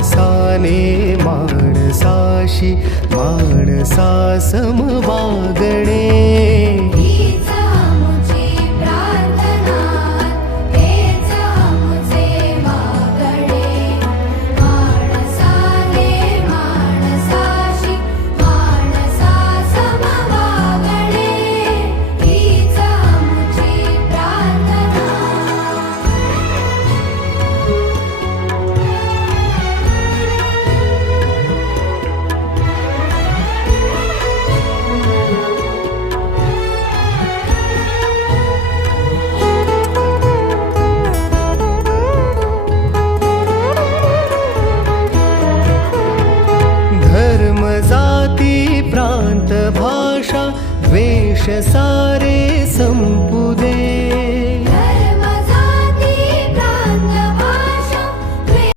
माणसाने माणसाशी माणसा सम वागणे. जाती प्रांत भाषा द्वेष सा